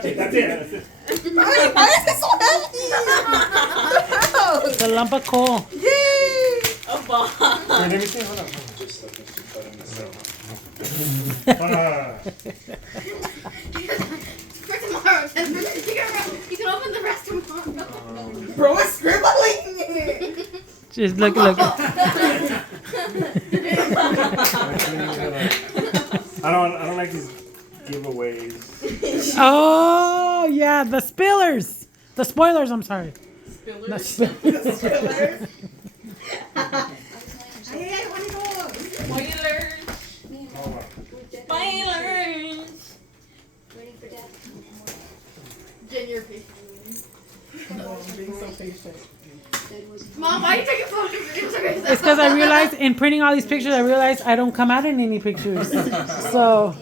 touch it. That's it. That's it. Why is it so heavy? It's a lump of coal. Yay! A ball. Wait, let me see. Hold on. For tomorrow. You can open the rest tomorrow. Bro, it's scribbling. Just look. I don't like these giveaways. Oh yeah, the spillers. The spoilers. I'm sorry. The Spillers. spillers. Hey, what are you doing? Spoilers. Spoilers. Waiting for dad. Jen, you're patient. Oh, I'm being so patient. Mom, why are you taking photos of videos? It's because I realized in printing all these pictures, I realized I don't come out in any pictures. So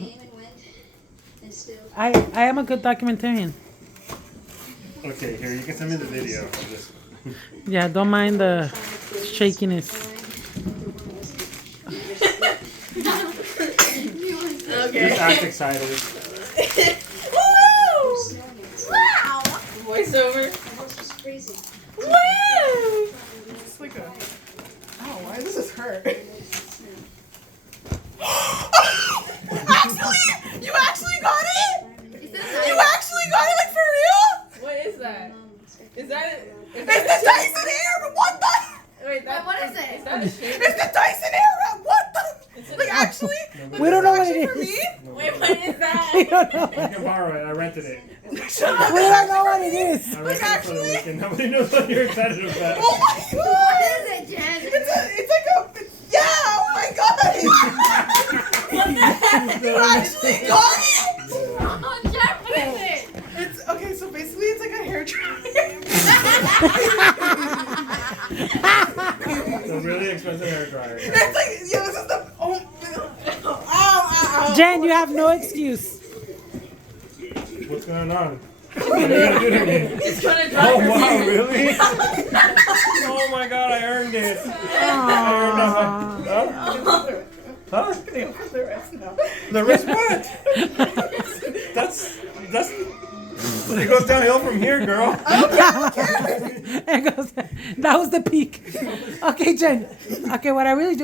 I am a good documentarian. Okay, here you can send me the video of this. Yeah, don't mind the shakiness. Okay. Just act excited. Woo! Wow! Voiceover. Woo! It's like a. Oh, why does this hurt? Actually, you actually got it? You actually got it, like for real? What is that? Is that It's the Dyson Air. What the? Wait, that, What is it? Is that a shape? It's the Dyson Air. What the? It's Like actually? We don't know what it For is. me? Wait, what is that? We don't know. I can borrow it. I rented it. We don't know what it is. I rented it for the weekend. Nobody knows what you're excited about. Oh my god! What is it, Jen? It's like a. Yeah! Oh my god! You actually got it? Oh, Jen, what is it? It's okay. So basically, it's like a hair dryer. It's a really expensive hair dryer. It's like yeah. This is the. Oh. Ow! Jen, you have no excuse. What's going on? What are you gonna do to me? It's gonna drop Oh your wow, finger. really? Oh my god, I earned it. I earned it. Huh? The rest now. The wrist what? That's it goes downhill from here, girl. It goes, that was the peak. Okay, Jen. Okay, what I really do.